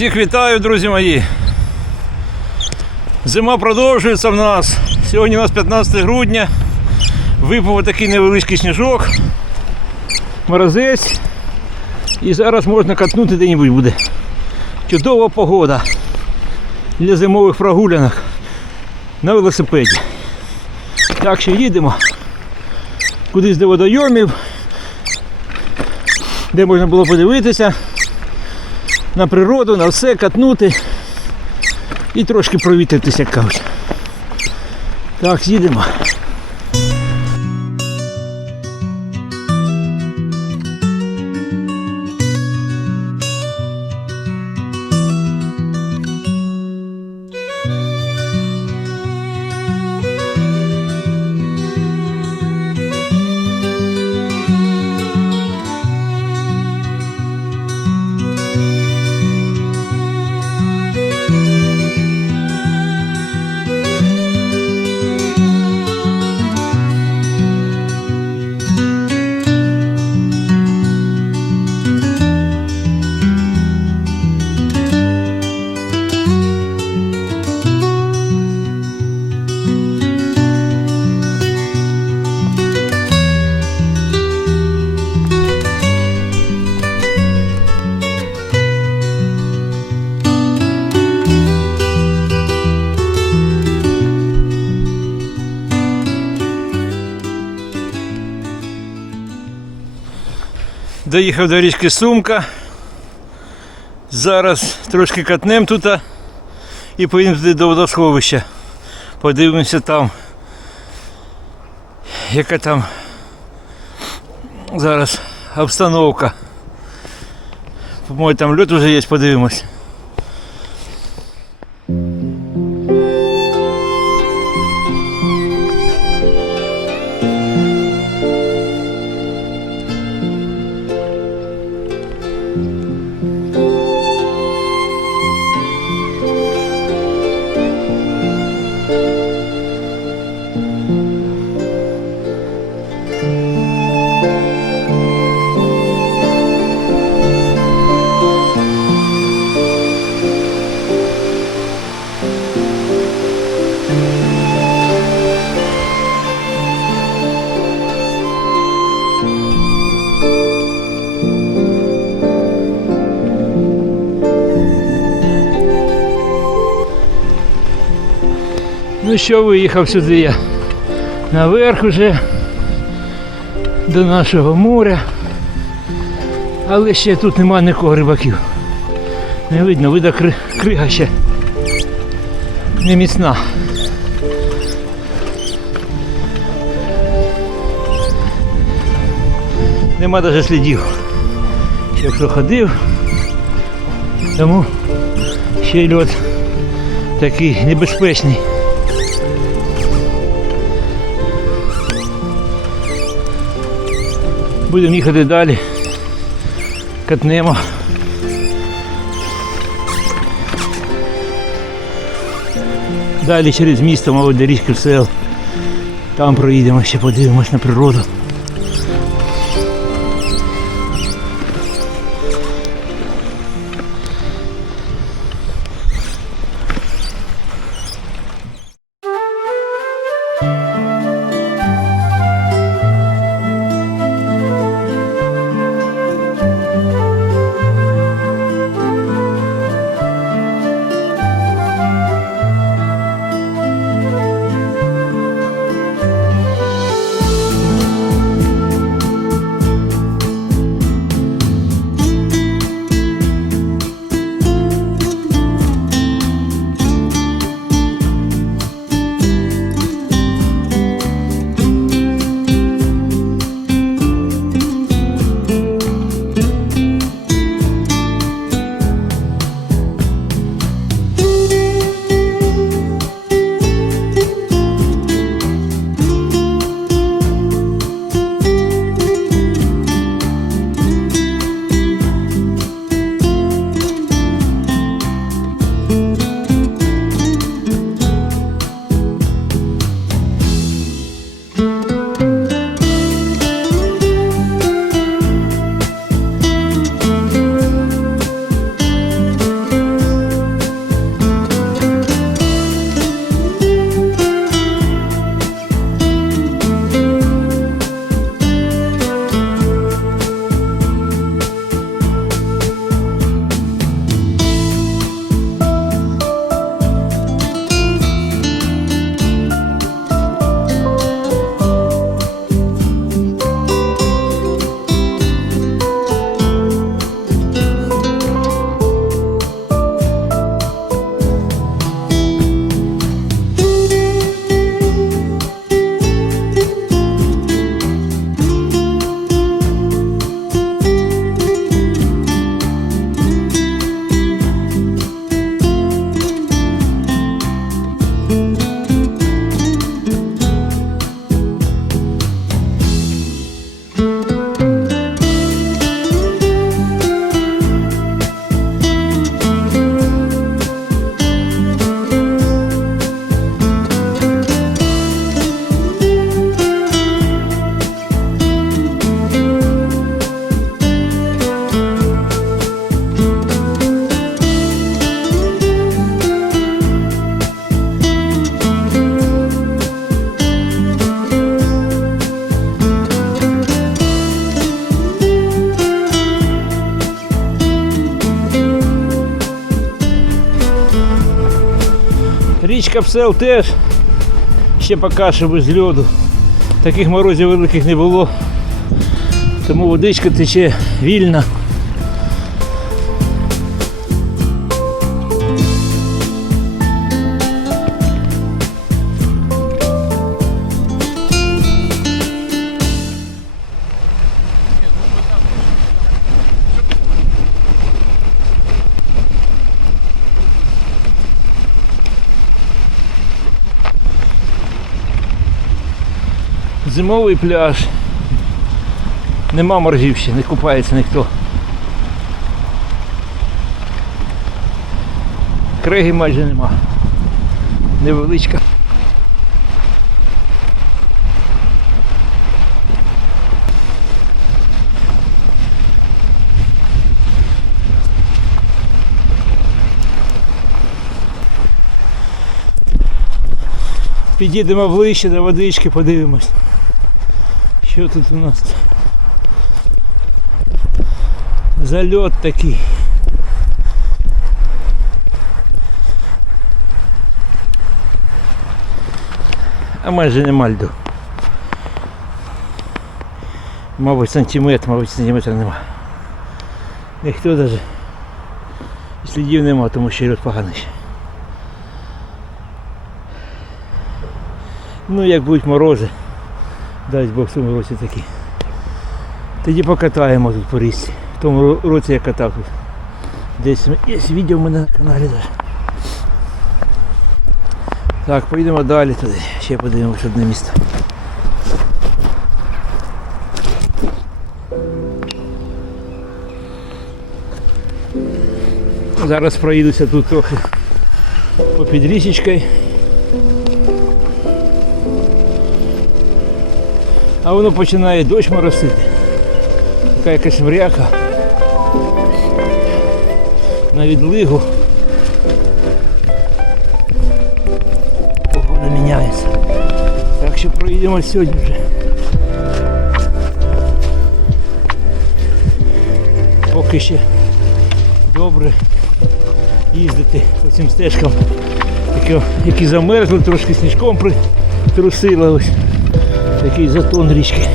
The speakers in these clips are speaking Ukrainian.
Всіх вітаю, друзі мої. Зима продовжується в нас. Сьогодні у нас 15 грудня. Випав такий невеличкий сніжок. Морозець. І зараз можна катнути де-небудь буде. Чудова погода для зимових прогулянок на велосипеді. Так що їдемо кудись до водойомів, де можна було подивитися на природу, на все, катнути і трошки провітритися, як кажуть. Так, їдемо. Доїхав до річки Сумка. Зараз трошки катнем тут і поїдемо до водосховища. Подивимося там, яка там зараз обстановка. По-моєму, там льот вже є, подивимось. Ну що, виїхав сюди я наверх уже до нашого моря. Але ще тут нема нікого рибаків. Не видно, вида кри... крига ще не міцна. Нема навіть слідів. Ще ходив, тому ще й льот такий небезпечний. Будемо їхати далі. Катнемо. Далі через місто, мабуть, до в сел. Там проїдемо, ще подивимось на природу. Річка Псел теж ще поки що без льоду. Таких морозів великих не було. Тому водичка тече вільна. Зимовий пляж. Нема моржів ще, не купається ніхто. Криги майже нема. Невеличка. Підійдемо ближче до водички, подивимось. Що тут у нас? Зальот такий. А майже нема льду. Мабуть, сантиметр, мабуть, сантиметра нема. Ніхто навіть слідів нема, тому що льот поганий. ще. Ну, як будуть морози, Дасть Бог в цьому році такі. Тоді покатаємо тут по річці. В тому році я катав тут. Десь є відео в мене на каналі даже. Так, поїдемо далі туди. Ще подивимось одне місто. Зараз проїдуся тут трохи попід річечкою. А воно починає дощ моросити. Така якась мряка. На відлигу. Погода міняється. Так що проїдемо сьогодні вже. Поки ще добре їздити по цим стежкам, які, замерзли, трошки сніжком притрусило ось. Такий затон річки.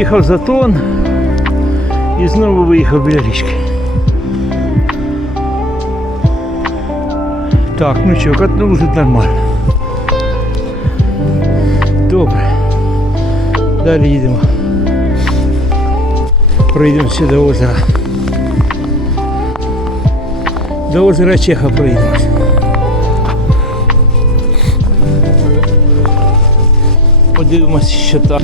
Об'їхав затон і знову виїхав біля річки. Так, ну що, катнули тут нормально. Добре. Далі їдемо. Пройдемося до озера. До озера Чеха проїдемося. Подивимось, що там.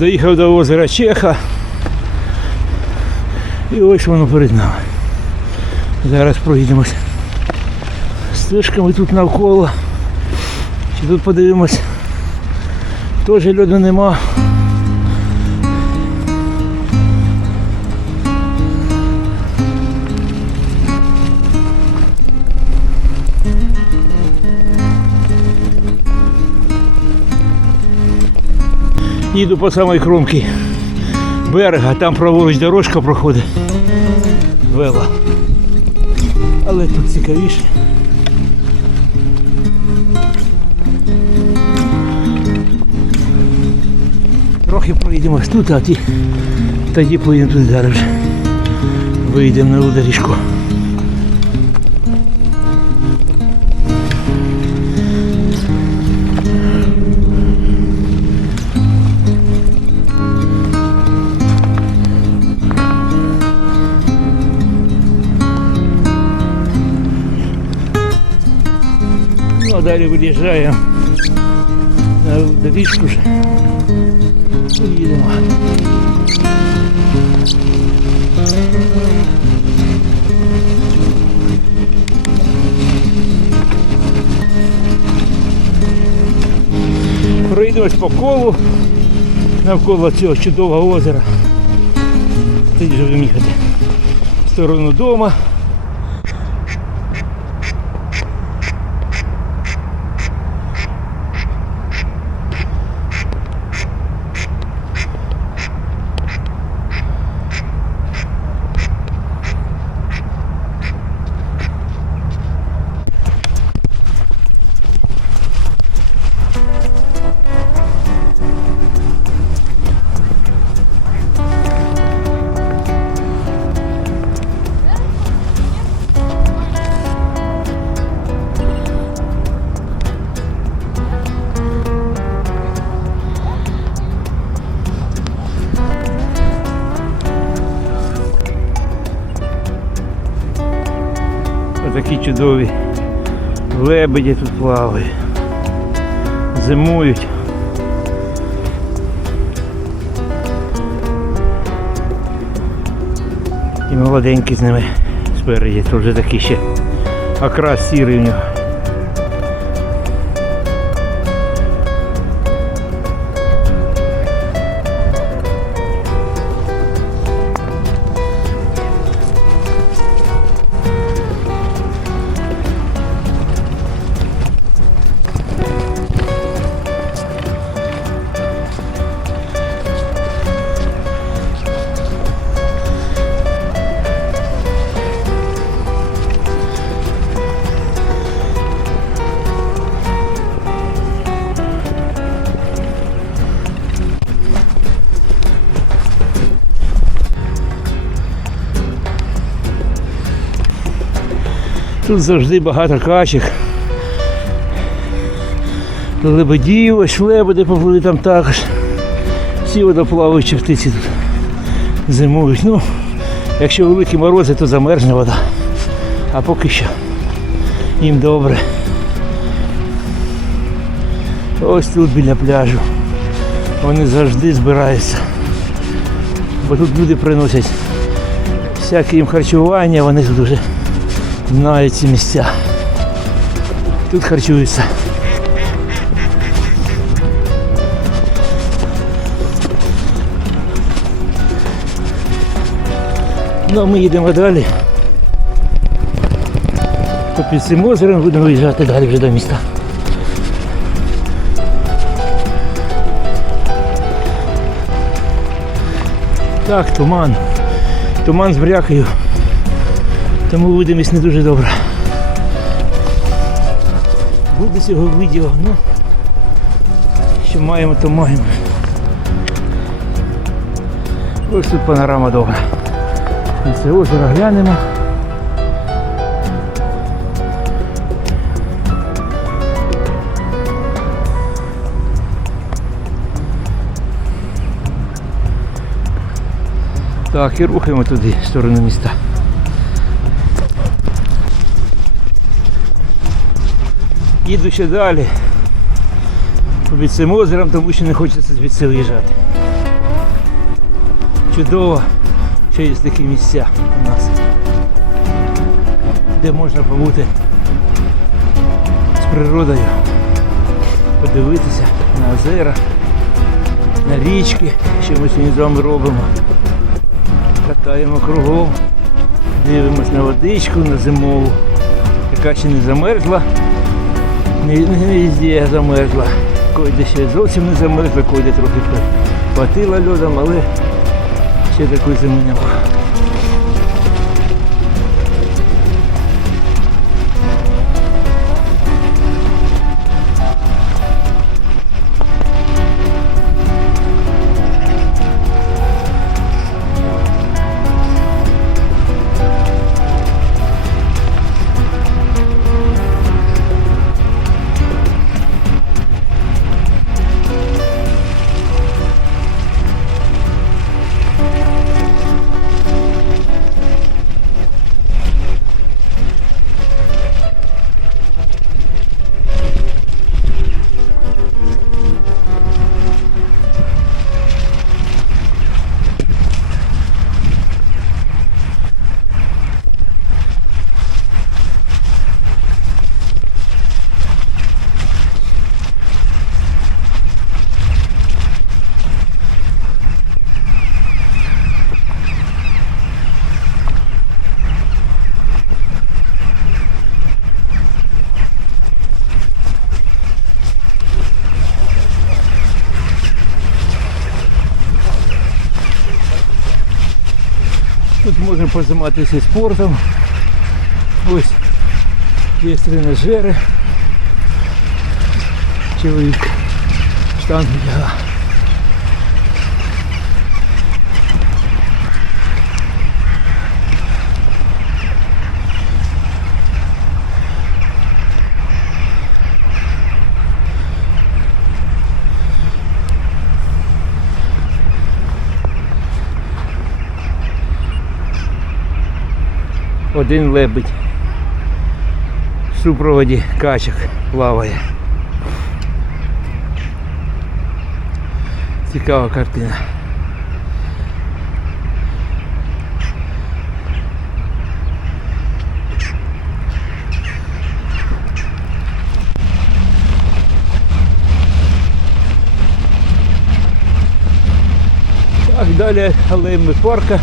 Доїхав до озера Чеха. І ось воно перед нами. Зараз проїдемось стежками тут навколо. Чи тут подивимось. Теж льоду нема. Їду по самій кромці берега, там праворуч дорожка проходить. Вела. Але тут цікавіше. Трохи проїдемо тут, а ті, тоді поїдемо туди далі. Вийдемо на доріжку. Далі виїжджаємо на вже. І їдемо. Пройдемось по колу навколо цього чудового озера. Тоді вже будемо їхати в сторону дома. Лебеді тут плавають. Зимують. І молоденькі з ними спереді. Це вже такий ще окрас сірий у нього. Тут завжди багато качок. Лебедів, ось лебеди поплили там також. Всі водоплаваючі птиці тут зимують. Ну, якщо великі морози, то замерзне вода. А поки що їм добре. Ось тут біля пляжу. Вони завжди збираються. Бо тут люди приносять всяке їм харчування, вони тут вже знають ці місця. Тут харчуються. Ну а ми їдемо далі. То під цим озером будемо виїжджати далі вже до міста. Так, туман. Туман з брякою. Тому видимість не дуже добра. Буде цього відео, ну що маємо, то маємо. Ось тут панорама добра. І це озеро глянемо. Так, і рухаємо туди, в сторону міста. Їду ще далі. Під цим озером, тому що не хочеться звідси виїжджати. чудово, що є такі місця у нас, де можна побути з природою, подивитися на озера, на річки, що ми сьогодні з вами робимо. Катаємо кругом, дивимось на водичку, на зимову, яка ще не замерзла. Не, везде замерзла. Койде ще зовсім не замерзла, койде трохи потила льодом, але ще такої зими нема. Тут можна позайматися спортом. Ось є тренажери. Чоловік штанги тяга. Один лебедь в супроводі качок плаває. Цікава картина. Так, далі алеями парка,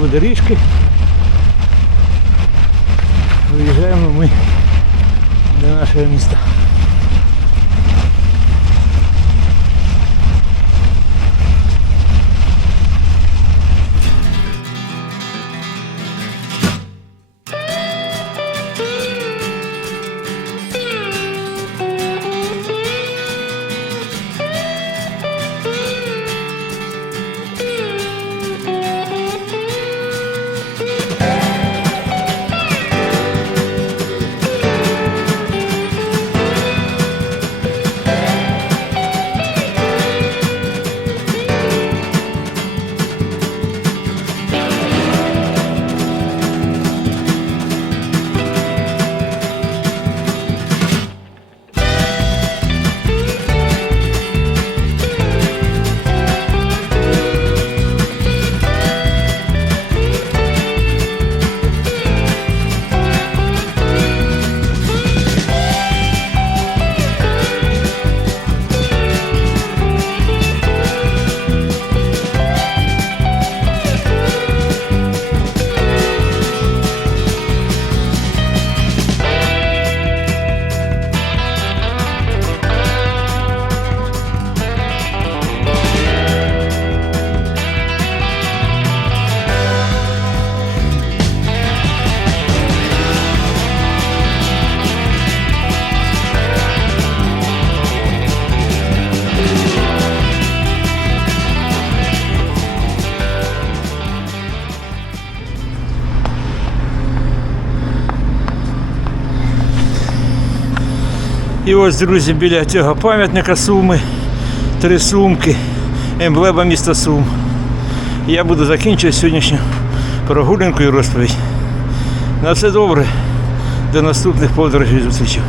водоріжки. Виїжджаємо ми до нашого міста. І ось, друзі, біля цього пам'ятника Суми, три сумки, емблема міста Сум. Я буду закінчувати сьогоднішню прогулянку і розповідь. На все добре. До наступних подорожей зустрічей.